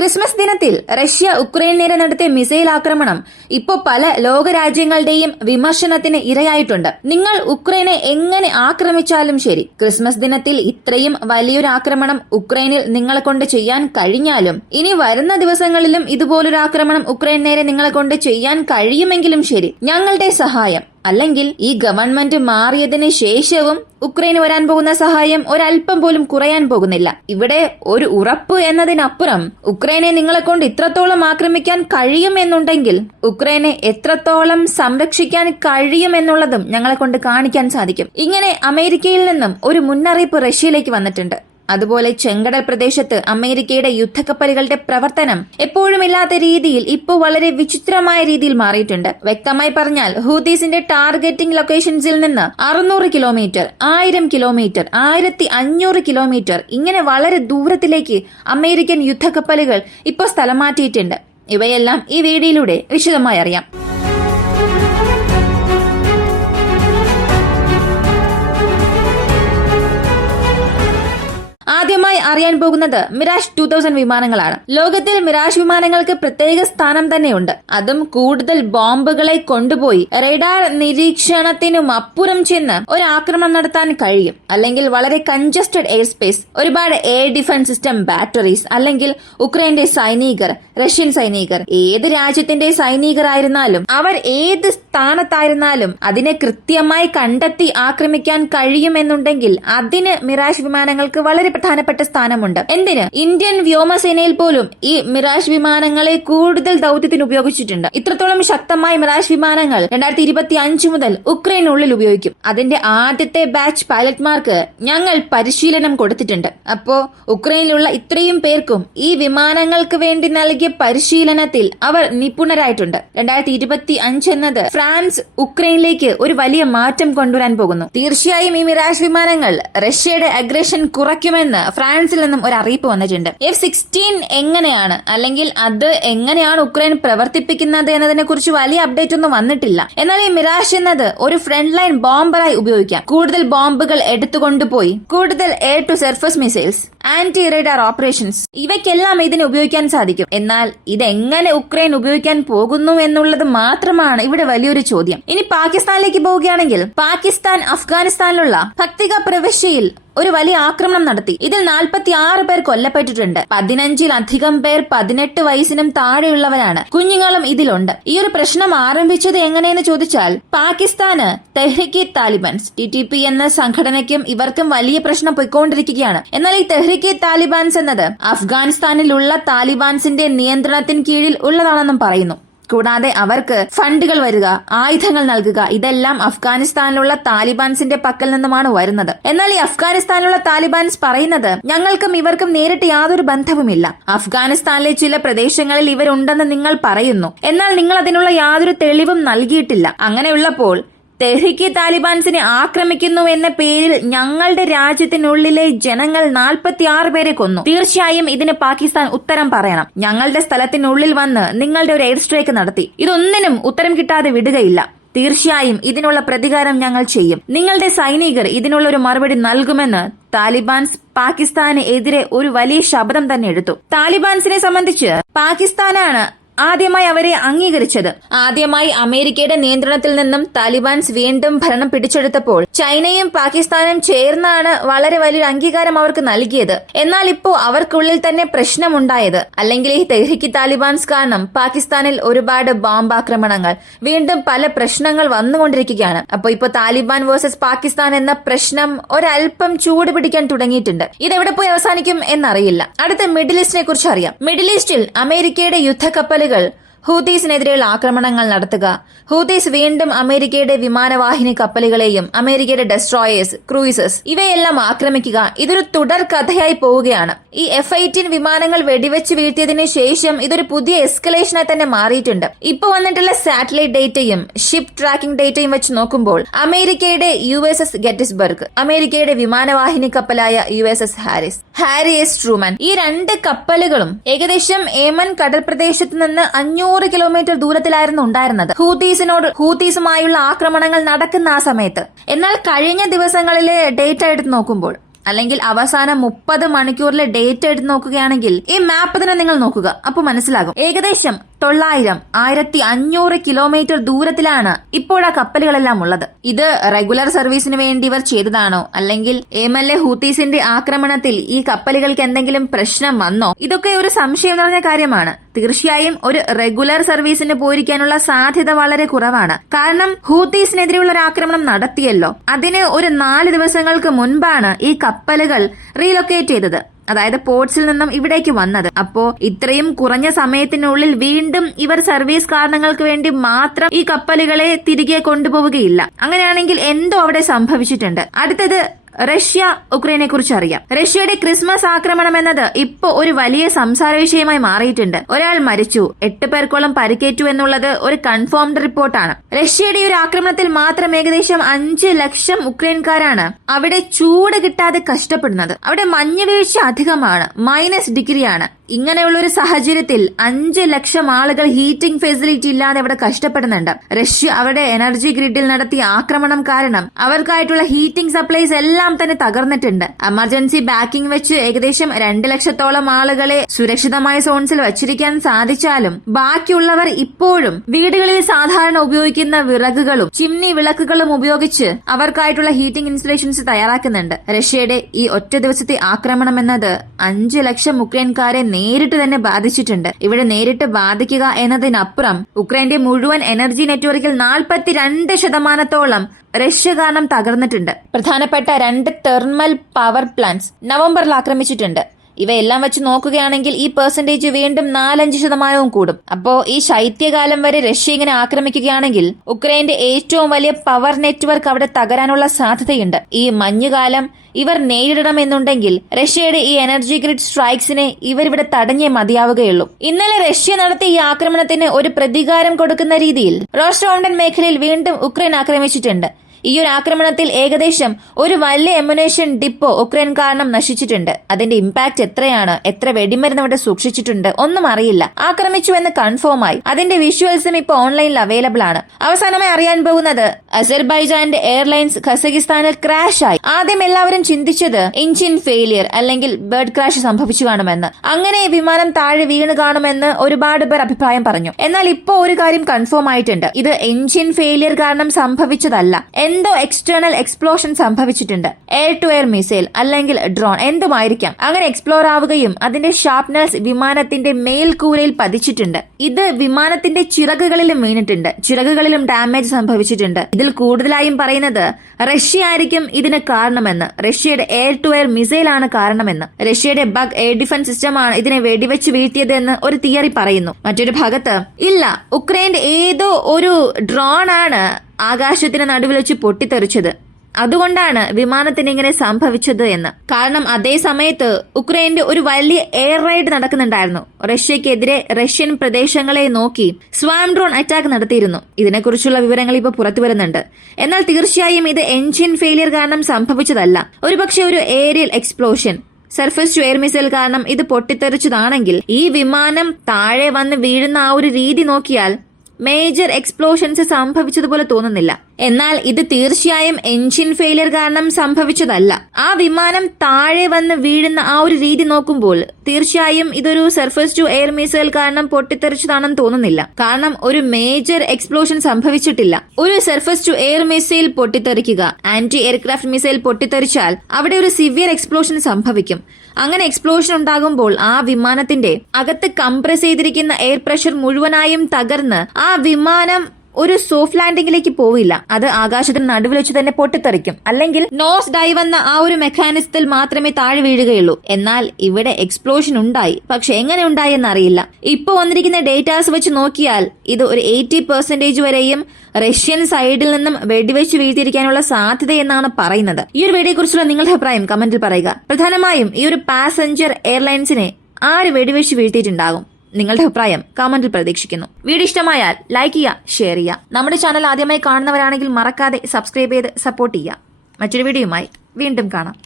Christmas ദിനത്തിൽ Russia Ukraine നേരെ നടത്തിയ മിസൈൽ ആക്രമണം ഇപ്പോൾ പല ലോകരാജ്യങ്ങളുടെയും വിമർശനത്തിന് ഇരയായിട്ടുണ്ട്. നിങ്ങൾ ഉക്രൈനെ എങ്ങനെ ആക്രമിച്ചാലും ശരി, ക്രിസ്മസ് ദിനത്തിൽ ഇത്രയും വലിയൊരു ആക്രമണം ഉക്രൈനിൽ നിങ്ങളെ കൊണ്ട് ചെയ്യാൻ കഴിഞ്ഞാലും ഇനി വരുന്ന ദിവസങ്ങളിലും ഇതുപോലൊരു ആക്രമണം ഉക്രൈൻ നേരെ നിങ്ങളെ കൊണ്ട് ചെയ്യാൻ കഴിയുമെങ്കിലും ശരി, ഞങ്ങളുടെ സഹായം അല്ലെങ്കിൽ ഈ ഗവൺമെന്റ് മാറിയതിന് ശേഷവും ഉക്രൈന് വരാൻ പോകുന്ന സഹായം ഒരല്പം പോലും കുറയാൻ പോകുന്നില്ല. ഇവിടെ ഒരു ഉറപ്പ് എന്നതിനപ്പുറം ഉക്രൈനെ നിങ്ങളെ കൊണ്ട് ഇത്രത്തോളം ആക്രമിക്കാൻ കഴിയുമെന്നുണ്ടെങ്കിൽ ഉക്രൈനെ എത്രത്തോളം സംരക്ഷിക്കാൻ കഴിയുമെന്നുള്ളതും ഞങ്ങളെ കൊണ്ട് കാണിക്കാൻ സാധിക്കും. ഇങ്ങനെ അമേരിക്കയിൽ നിന്നും ഒരു മുന്നറിയിപ്പ് റഷ്യയിലേക്ക് വന്നിട്ടുണ്ട്. അതുപോലെ ചെങ്കടൽ പ്രദേശത്ത് അമേരിക്കയുടെ യുദ്ധക്കപ്പലുകളുടെ പ്രവർത്തനം എപ്പോഴും ഇല്ലാത്ത രീതിയിൽ ഇപ്പോൾ വളരെ വിചിത്രമായ രീതിയിൽ മാറിയിട്ടുണ്ട്. വ്യക്തമായി പറഞ്ഞാൽ ഹൂതീസിന്റെ ടാർഗറ്റിംഗ് ലൊക്കേഷൻസിൽ നിന്ന് 600 കിലോമീറ്റർ, 1000 കിലോമീറ്റർ, 1500 കിലോമീറ്റർ ഇങ്ങനെ വളരെ ദൂരത്തിലേക്ക് അമേരിക്കൻ യുദ്ധക്കപ്പലുകൾ ഇപ്പോൾ സ്ഥലം മാറ്റിയിട്ടുണ്ട്. ഇവയെല്ലാം ഈ വീഡിയോയിലൂടെ വിശദമായി അറിയാം. ആദ്യമായി അറിയാൻ പോകുന്നത് മിറാഷ് 2000 വിമാനങ്ങളാണ്. ലോകത്തിൽ മിറാഷ് വിമാനങ്ങൾക്ക് പ്രത്യേക സ്ഥാനം തന്നെയുണ്ട്. അതും കൂടുതൽ ബോംബുകളെ കൊണ്ടുപോയി റഡാർ നിരീക്ഷണത്തിനും അപ്പുറം ചെന്ന് ഒരു ആക്രമണം നടത്താൻ കഴിയും. അല്ലെങ്കിൽ വളരെ കൺജസ്റ്റഡ് എയർ സ്പേസ്, ഒരുപാട് എയർ ഡിഫൻസ് സിസ്റ്റം ബാറ്ററീസ്, അല്ലെങ്കിൽ ഉക്രൈന്റെ സൈനികർ, റഷ്യൻ സൈനികർ, ഏത് രാജ്യത്തിന്റെ സൈനികരായിരുന്നാലും അവർ ഏത് സ്ഥാനത്തായിരുന്നാലും അതിനെ കൃത്യമായി കണ്ടെത്തി ആക്രമിക്കാൻ കഴിയുമെന്നുണ്ടെങ്കിൽ അതിന് മിറാഷ് വിമാനങ്ങൾക്ക് വളരെ പ്രധാനപ്പെട്ട സ്ഥാനമുണ്ട്. എന്തിന്? ഇന്ത്യൻ വ്യോമസേനയിൽ പോലും ഈ മിറാഷ് വിമാനങ്ങളെ കൂടുതൽ ദൌത്യത്തിന് ഉപയോഗിച്ചിട്ടുണ്ട്. ഇത്രത്തോളം ശക്തമായ മിറാഷ് വിമാനങ്ങൾ 2025 മുതൽ ഉക്രൈനുള്ളിൽ ഉപയോഗിക്കും. അതിന്റെ ആദ്യത്തെ ബാച്ച് പൈലറ്റ്മാർക്ക് ഞങ്ങൾ പരിശീലനം കൊടുത്തിട്ടുണ്ട്. അപ്പോ ഉക്രൈനിലുള്ള ഇത്രയും പേർക്കും ഈ വിമാനങ്ങൾക്ക് വേണ്ടി നൽകിയ പരിശീലനത്തിൽ അവർ നിപുണരായിട്ടുണ്ട്. 2025 എന്നത് ഫ്രാൻസ് ഉക്രൈനിലേക്ക് ഒരു വലിയ മാറ്റം കൊണ്ടുവരാൻ പോകുന്നു. തീർച്ചയായും ഈ മിറാഷ് വിമാനങ്ങൾ റഷ്യയുടെ അഗ്രഷൻ കുറയ്ക്കുമെന്ന് ഫ്രാൻസിൽ നിന്നും ഒരു അറിയിപ്പ് വന്നിട്ടുണ്ട്. F-16 എങ്ങനെയാണ്, അല്ലെങ്കിൽ അത് എങ്ങനെയാണ് ഉക്രൈൻ പ്രവർത്തിപ്പിക്കുന്നത് എന്നതിനെ കുറിച്ച് വലിയ അപ്ഡേറ്റ് ഒന്നും വന്നിട്ടില്ല. എന്നാൽ ഈ മിറാഷ് എന്നത് ഒരു ഫ്രണ്ട് ലൈൻ ബോംബറായി ഉപയോഗിക്കാം. കൂടുതൽ ബോംബുകൾ എടുത്തുകൊണ്ടുപോയി കൂടുതൽ air to surface missiles, anti radar operations, ഇവയ്ക്കെല്ലാം ഇതിനെ ഉപയോഗിക്കാൻ സാധിക്കും. എന്നാൽ ഇതെങ്ങനെ ഉക്രൈൻ ഉപയോഗിക്കാൻ പോകുന്നു എന്നുള്ളത് മാത്രമാണ് ഇവിടെ വലിയൊരു ചോദ്യം. ഇനി പാകിസ്ഥാനിലേക്ക് പോവുകയാണെങ്കിൽ, പാകിസ്ഥാൻ അഫ്ഗാനിസ്ഥാനിലുള്ള ഭക്തിക പ്രവിശ്യയിൽ ഒരു വലിയ ആക്രമണം നടത്തി. ഇതിൽ 46 പേർ കൊല്ലപ്പെട്ടിട്ടുണ്ട്. 15-ലധികം പേർ 18 വയസ്സിനും താഴെയുള്ളവരാണ്. കുഞ്ഞുങ്ങളും ഇതിലുണ്ട്. ഈ ഒരു പ്രശ്നം ആരംഭിച്ചത് എങ്ങനെയെന്ന് ചോദിച്ചാൽ, പാകിസ്ഥാന് തെഹ്രിക്ക് താലിബാൻസ് TTP എന്ന സംഘടനയ്ക്കും ഇവർക്കും വലിയ പ്രശ്നം പോയിക്കൊണ്ടിരിക്കുകയാണ്. എന്നാൽ ഈ തെഹ്രിക്ക് താലിബാൻസ് എന്നത് അഫ്ഗാനിസ്ഥാനിലുള്ള താലിബാൻസിന്റെ നിയന്ത്രണത്തിന് കീഴിൽ ഉള്ളതാണെന്നും പറയുന്നു. കൂടാതെ അവർക്ക് ഫണ്ടുകൾ വരിക, ആയുധങ്ങൾ നൽകുക, ഇതെല്ലാം അഫ്ഗാനിസ്ഥാനിലുള്ള താലിബാൻസിന്റെ പക്കൽ നിന്നുമാണ് വരുന്നത്. എന്നാൽ ഈ അഫ്ഗാനിസ്ഥാനിലുള്ള താലിബാൻസ് പറയുന്നത്, ഞങ്ങൾക്കും ഇവർക്കും നേരിട്ട് യാതൊരു ബന്ധവുമില്ല. അഫ്ഗാനിസ്ഥാനിലെ ചില പ്രദേശങ്ങളിൽ ഇവരുണ്ടെന്ന് നിങ്ങൾ പറയുന്നു, എന്നാൽ നിങ്ങൾ അതിനുള്ള യാതൊരു തെളിവും നൽകിയിട്ടില്ല. അങ്ങനെയുള്ളപ്പോൾ തെഹ്രിക്ക് താലിബാൻസിനെ ആക്രമിക്കുന്നു എന്ന പേരിൽ ഞങ്ങളുടെ രാജ്യത്തിനുള്ളിലെ ജനങ്ങൾ 46 പേരെ കൊന്നു. തീർച്ചയായും ഇതിന് പാകിസ്ഥാൻ ഉത്തരം പറയണം. ഞങ്ങളുടെ സ്ഥലത്തിനുള്ളിൽ വന്ന് നിങ്ങളുടെ ഒരു എയർ സ്ട്രൈക്ക് നടത്തി. ഇതൊന്നിനും ഉത്തരം കിട്ടാതെ വിടുകയില്ല. തീർച്ചയായും ഇതിനുള്ള പ്രതികാരം ഞങ്ങൾ ചെയ്യും. നിങ്ങളുടെ സൈനികർ ഇതിനുള്ള ഒരു മറുപടി നൽകുമെന്ന് താലിബാൻസ് പാകിസ്ഥാന് എതിരെ ഒരു വലിയ ശബ്ദം തന്നെ എടുത്തു. താലിബാൻസിനെ സംബന്ധിച്ച് പാകിസ്ഥാനാണ് ആദ്യമായി അവരെ അംഗീകരിച്ചത്. ആദ്യമായി അമേരിക്കയുടെ നിയന്ത്രണത്തിൽ നിന്നും താലിബാൻസ് വീണ്ടും ഭരണം പിടിച്ചെടുത്തപ്പോൾ ചൈനയും പാകിസ്ഥാനും ചേർന്നാണ് വളരെ വലിയൊരു അംഗീകാരം അവർക്ക് നൽകിയത്. എന്നാൽ ഇപ്പോൾ അവർക്കുള്ളിൽ തന്നെ പ്രശ്നമുണ്ടായത്, അല്ലെങ്കിൽ ഈ തെഹ്രിക്ക് താലിബാൻസ് കാരണം പാകിസ്ഥാനിൽ ഒരുപാട് ബോംബാക്രമണങ്ങൾ, വീണ്ടും പല പ്രശ്നങ്ങൾ വന്നുകൊണ്ടിരിക്കുകയാണ്. അപ്പോൾ ഇപ്പോൾ താലിബാൻ വേഴ്സസ് പാകിസ്ഥാൻ എന്ന പ്രശ്നം ഒരൽപ്പം ചൂട് പിടിക്കാൻ തുടങ്ങിയിട്ടുണ്ട്. ഇതെവിടെ പോയി അവസാനിക്കും എന്നറിയില്ല. അടുത്ത മിഡിൽ ഈസ്റ്റിനെ കുറിച്ച് അറിയാം. മിഡിൽ ഈസ്റ്റിൽ അമേരിക്കയുടെ യുദ്ധക്കപ്പലുകൾ ഹൂതീസിനെതിരെയുള്ള ആക്രമണങ്ങൾ നടത്തുക, ഹൂതീസ് വീണ്ടും അമേരിക്കയുടെ വിമാനവാഹിനി കപ്പലുകളെയും അമേരിക്കയുടെ ഡെസ്ട്രോയേഴ്സ്, ക്രൂയിസസ് ഇവയെല്ലാം ആക്രമിക്കുക, ഇതൊരു തുടർ കഥയായി പോവുകയാണ്. ഈ F-18 വിമാനങ്ങൾ വെടിവെച്ച് വീഴ്ത്തിയതിനു ശേഷം ഇതൊരു പുതിയ എസ്കലേഷനായി തന്നെ മാറിയിട്ടുണ്ട്. ഇപ്പൊ വന്നിട്ടുള്ള സാറ്റലൈറ്റ് ഡേറ്റയും ഷിപ്പ് ട്രാക്കിംഗ് ഡേറ്റയും വെച്ച് നോക്കുമ്പോൾ അമേരിക്കയുടെ USS ഗെറ്റിസ്ബർഗ്, അമേരിക്കയുടെ വിമാനവാഹിനി കപ്പലായ USS ഹാരി എസ് ട്രൂമാൻ, ഈ 2 കപ്പലുകളും ഏകദേശം ഏമൻ കടൽ പ്രദേശത്ത് നിന്ന് 500 കിലോമീറ്റർ ദൂരത്തിലായിരുന്നു ഉണ്ടായിരുന്നത്. ഹൂതീസുമായുള്ള ആക്രമണങ്ങൾ നടക്കുന്ന ആ സമയത്ത്. എന്നാൽ കഴിഞ്ഞ ദിവസങ്ങളിലെ ഡേറ്റ എടുത്ത് നോക്കുമ്പോൾ അല്ലെങ്കിൽ അവസാന 30 മണിക്കൂറിലെ ഡേറ്റ എടുത്ത് നോക്കുകയാണെങ്കിൽ ഈ മാപ്പ് തന്നെ നിങ്ങൾ നോക്കുക, അപ്പൊ മനസ്സിലാകും. ഏകദേശം 900, 1500 കിലോമീറ്റർ ദൂരത്തിലാണ് ഇപ്പോൾ ആ കപ്പലുകളെല്ലാം ഉള്ളത്. ഇത് റെഗുലർ സർവീസിന് വേണ്ടി ഇവർ ചെയ്തതാണോ, അല്ലെങ്കിൽ യമനിലെ ഹൂത്തീസിന്റെ ആക്രമണത്തിൽ ഈ കപ്പലുകൾക്ക് എന്തെങ്കിലും പ്രശ്നം വന്നോ? ഇതൊക്കെ ഒരു സംശയം നിറഞ്ഞ കാര്യമാണ്. തീർച്ചയായും ഒരു റെഗുലർ സർവീസിന് പോയിരിക്കാനുള്ള സാധ്യത വളരെ കുറവാണ്. കാരണം ഹൂത്തീസിനെതിരെയുള്ള ഒരു ആക്രമണം നടത്തിയല്ലോ, അതിന് ഒരു 4 ദിവസങ്ങൾക്ക് മുൻപാണ് ഈ കപ്പലുകൾ റീലൊക്കേറ്റ് ചെയ്തത്. അതായത് പോർട്സിൽ നിന്നും ഇവിടേക്ക് വന്നത്. അപ്പോ ഇത്രയും കുറഞ്ഞ സമയത്തിനുള്ളിൽ വീണ്ടും ഇവർ സർവീസ് കാരണങ്ങൾക്ക് വേണ്ടി മാത്രം ഈ കപ്പലുകളെ തിരികെ കൊണ്ടുപോവുകയില്ല. അങ്ങനെയാണെങ്കിൽ എന്തോ അവിടെ സംഭവിച്ചിട്ടുണ്ട്. അടുത്തത് റഷ്യ ഉക്രൈനെ കുറിച്ച് അറിയാം. റഷ്യയുടെ ക്രിസ്മസ് ആക്രമണം എന്നത് ഇപ്പോ ഒരു വലിയ സംസാര വിഷയമായി മാറിയിട്ടുണ്ട്. ഒരാൾ മരിച്ചു, 8 പേർക്കോളം പരിക്കേറ്റു എന്നുള്ളത് ഒരു കൺഫേംഡ് റിപ്പോർട്ടാണ്. റഷ്യയുടെ ഒരു ആക്രമണത്തിൽ മാത്രം ഏകദേശം 5 ലക്ഷം ഉക്രൈൻകാരാണ് അവിടെ ചൂട് കിട്ടാതെ കഷ്ടപ്പെടുന്നത്. അവിടെ മഞ്ഞുവീഴ്ച അധികമാണ്, -ഡിഗ്രിയാണ്. ഇങ്ങനെയുള്ള ഒരു സാഹചര്യത്തിൽ 5 ലക്ഷം ആളുകൾ ഹീറ്റിംഗ് ഫെസിലിറ്റി ഇല്ലാതെ അവിടെ കഷ്ടപ്പെടുന്നുണ്ട്. റഷ്യ അവരുടെ എനർജി ഗ്രിഡിൽ നടത്തിയ ആക്രമണം കാരണം അവർക്കായിട്ടുള്ള ഹീറ്റിംഗ് സപ്ലൈസ് എല്ലാം തന്നെ തകർന്നിട്ടുണ്ട്. എമർജൻസി ബാക്കിംഗ് വെച്ച് ഏകദേശം 2 ലക്ഷത്തോളം ആളുകളെ സുരക്ഷിതമായ സോൺസിൽ വച്ചിരിക്കാൻ സാധിച്ചാലും ബാക്കിയുള്ളവർ ഇപ്പോഴും വീടുകളിൽ സാധാരണ ഉപയോഗിക്കുന്ന വിറകുകളും ചിമ്നി വിളക്കുകളും ഉപയോഗിച്ച് അവർക്കായിട്ടുള്ള ഹീറ്റിംഗ് ഇൻസ്റ്റലേഷൻസ് തയ്യാറാക്കുന്നുണ്ട്. റഷ്യയുടെ ഈ ഒറ്റ ദിവസത്തെ ആക്രമണം എന്നത് 5 ലക്ഷം ഉക്രൈൻകാരെ നേരിട്ട് തന്നെ ബാധിച്ചിട്ടുണ്ട്. ഇവിടെ നേരിട്ട് ബാധിക്കുക എന്നതിനപ്പുറം ഉക്രൈന്റെ മുഴുവൻ എനർജി നെറ്റ്വർക്കിൽ 42% റഷ്യ കാരണം തകർന്നിട്ടുണ്ട്. പ്രധാനപ്പെട്ട 2 തെർമൽ പവർ പ്ലാന്റ്സ് നവംബറിൽ ആക്രമിച്ചിട്ടുണ്ട്. ഇവയെല്ലാം വെച്ച് നോക്കുകയാണെങ്കിൽ ഈ പെർസെന്റേജ് വീണ്ടും 4-5% കൂടും. അപ്പോ ഈ ശൈത്യകാലം വരെ റഷ്യ ഇങ്ങനെ ആക്രമിക്കുകയാണെങ്കിൽ ഉക്രൈന്റെ ഏറ്റവും വലിയ പവർ നെറ്റ്വർക്ക് അവിടെ തകരാനുള്ള സാധ്യതയുണ്ട്. ഈ മഞ്ഞുകാലം ഇവർ നേരിടണമെന്നുണ്ടെങ്കിൽ റഷ്യയുടെ ഈ എനർജി ഗ്രിഡ് സ്ട്രൈക്സിനെ ഇവരിവിടെ തടഞ്ഞേ മതിയാവുകയുള്ളൂ. ഇന്നലെ റഷ്യ നടത്തിയ ഈ ആക്രമണത്തിന് ഒരു പ്രതികാരം കൊടുക്കുന്ന രീതിയിൽ റോസ്റ്റോണ്ടൻ മേഖലയിൽ വീണ്ടും ഉക്രൈൻ ആക്രമിച്ചിട്ടുണ്ട്. ഈ ഒരു ആക്രമണത്തിൽ ഏകദേശം ഒരു വലിയ എമുനേഷൻ ഡിപ്പോ ഉക്രൈൻ കാരണം നശിച്ചിട്ടുണ്ട്. അതിന്റെ ഇമ്പാക്ട് എത്രയാണ്, എത്ര വെടിമരുന്ന് അവിടെ സൂക്ഷിച്ചിട്ടുണ്ട് ഒന്നും അറിയില്ല. ആക്രമിച്ചു എന്ന് കൺഫേം ആയി. അതിന്റെ വിഷ്വൽസും ഇപ്പോൾ ഓൺലൈനിൽ അവൈലബിൾ ആണ്. അവസാനമായി അറിയാൻ പോകുന്നത് അസർബൈജാന്റെ എയർലൈൻസ് ഖസക്കിസ്ഥാനിൽ ക്രാഷ് ആയി. ആദ്യം എല്ലാവരും ചിന്തിച്ചത് എഞ്ചിൻ ഫെയിലിയർ അല്ലെങ്കിൽ ബേർഡ് ക്രാഷ് സംഭവിച്ചു കാണുമെന്ന്. അങ്ങനെ വിമാനം താഴെ വീണ് കാണുമെന്ന് ഒരുപാട് പേർ അഭിപ്രായം പറഞ്ഞു. എന്നാൽ ഇപ്പോൾ ഒരു കാര്യം കൺഫേം ആയിട്ടുണ്ട്. ഇത് എഞ്ചിൻ ഫെയിലിയർ കാരണം സംഭവിച്ചതല്ല, എന്തോ എക്സ്റ്റേണൽ എക്സ്പ്ലോഷൻ സംഭവിച്ചിട്ടുണ്ട്. എയർ ടു എയർ മിസൈൽ അല്ലെങ്കിൽ ഡ്രോൺ എന്തുമായിരിക്കാം. അങ്ങനെ എക്സ്പ്ലോർ ആവുകയും അതിന്റെ ഷാർപ്നെസ് വിമാനത്തിന്റെ മേൽക്കൂരയിൽ പതിച്ചിട്ടുണ്ട്. ഇത് വിമാനത്തിന്റെ ചിറകുകളിലും വീണിട്ടുണ്ട്. ചിറകുകളിലും ഡാമേജ് സംഭവിച്ചിട്ടുണ്ട്. ഇതിൽ കൂടുതലായും പറയുന്നത് റഷ്യ ആയിരിക്കും ഇതിന് കാരണമെന്ന്. റഷ്യയുടെ എയർ ടു എയർ മിസൈൽ ആണ് കാരണമെന്ന്. റഷ്യയുടെ ബഗ് എയർ ഡിഫൻസ് സിസ്റ്റമാണ് ഇതിനെ വെടിവെച്ച് വീഴ്ത്തിയതെന്ന് ഒരു തിയറി പറയുന്നു. മറ്റൊരു ഭാഗത്ത് ഇല്ല, ഉക്രൈന്റെ ഏതോ ഒരു ഡ്രോൺ ആണ് ആകാശത്തിന് നടുവിൽ വെച്ച് പൊട്ടിത്തെറിച്ചത്, അതുകൊണ്ടാണ് വിമാനത്തിന് ഇങ്ങനെ സംഭവിച്ചത് എന്ന്. കാരണം അതേ സമയത്ത് ഉക്രൈന്റെ ഒരു വലിയ എയർ റൈഡ് നടക്കുന്നുണ്ടായിരുന്നു. റഷ്യക്കെതിരെ റഷ്യൻ പ്രദേശങ്ങളെ നോക്കി സ്വാം ഡ്രോൺ അറ്റാക്ക് നടത്തിയിരുന്നു. ഇതിനെക്കുറിച്ചുള്ള വിവരങ്ങൾ ഇപ്പോൾ പുറത്തു വരുന്നുണ്ട്. എന്നാൽ തീർച്ചയായും ഇത് എഞ്ചിൻ ഫെയിലിയർ കാരണം സംഭവിച്ചതല്ല. ഒരുപക്ഷെ ഒരു aerial explosion, surface to air missile കാരണം ഇത് പൊട്ടിത്തെറിച്ചതാണെങ്കിൽ ഈ വിമാനം താഴെ വന്ന് വീഴുന്ന ആ ഒരു രീതി നോക്കിയാൽ മേജർ എക്സ്പ്ലോഷൻസ് സംഭവിച്ചതുപോലെ തോന്നുന്നില്ല. എന്നാൽ ഇത് തീർച്ചയായും എഞ്ചിൻ ഫെയിലിയർ കാരണം സംഭവിച്ചതല്ല. ആ വിമാനം താഴെ വന്ന് വീഴുന്ന ആ ഒരു രീതി നോക്കുമ്പോൾ തീർച്ചയായും ഇതൊരു സർഫസ് ടു എയർ മിസൈൽ കാരണം പൊട്ടിത്തെറിച്ചതാണെന്ന് തോന്നുന്നില്ല. കാരണം ഒരു മേജർ എക്സ്പ്ലോഷൻ സംഭവിച്ചിട്ടില്ല. ഒരു സർഫസ് ടു എയർ മിസൈൽ പൊട്ടിത്തെറിക്കുക, ആന്റി എയർക്രാഫ്റ്റ് മിസൈൽ പൊട്ടിത്തെറിച്ചാൽ അവിടെ ഒരു സിവിയർ എക്സ്പ്ലോഷൻ സംഭവിക്കും. അങ്ങനെ എക്സ്പ്ലോഷൻ ഉണ്ടാകുമ്പോൾ ആ വിമാനത്തിന്റെ അകത്ത് കംപ്രസ് ചെയ്തിരിക്കുന്ന എയർ പ്രഷർ മുഴുവനായും തകർന്ന് ആ വിമാനം ഒരു സോഫ്റ്റ് ലാൻഡിംഗിലേക്ക് പോവില്ല. അത് ആകാശത്തിന് നടുവിൽ വെച്ച് തന്നെ പൊട്ടിത്തെറിക്കും. അല്ലെങ്കിൽ നോസ് ഡൈവ് എന്ന ആ ഒരു മെക്കാനിസത്തിൽ മാത്രമേ താഴെ വീഴുകയുള്ളൂ. എന്നാൽ ഇവിടെ എക്സ്പ്ലോഷൻ ഉണ്ടായി. പക്ഷെ എങ്ങനെ ഉണ്ടായി എന്നറിയില്ല. ഇപ്പൊ വന്നിരിക്കുന്ന ഡേറ്റാസ് വെച്ച് നോക്കിയാൽ ഇത് ഒരു 80% വരെയും റഷ്യൻ സൈഡിൽ നിന്നും വെടിവെച്ച് വീഴ്ത്തിയിരിക്കാനുള്ള സാധ്യതയെന്നാണ് പറയുന്നത്. ഈ ഒരു വീഡിയോയെ കുറിച്ചുള്ള നിങ്ങളുടെ അഭിപ്രായം കമന്റിൽ പറയുക. പ്രധാനമായും ഈ ഒരു പാസഞ്ചർ എയർലൈൻസിനെ ആര് വെടിവെച്ച് വീഴ്ത്തിയിട്ടുണ്ടാകും? നിങ്ങളുടെ അഭിപ്രായം കമന്റിൽ പ്രതീക്ഷിക്കുന്നു. വീഡിയോ ഇഷ്ടമായാൽ ലൈക്ക് ചെയ്യുക, ഷെയർ ചെയ്യുക. നമ്മുടെ ചാനൽ ആദ്യമായി കാണുന്നവരാണെങ്കിൽ മറക്കാതെ സബ്സ്ക്രൈബ് ചെയ്ത് സപ്പോർട്ട് ചെയ്യുക. മറ്റൊരു വീഡിയോയുമായി വീണ്ടും കാണാം.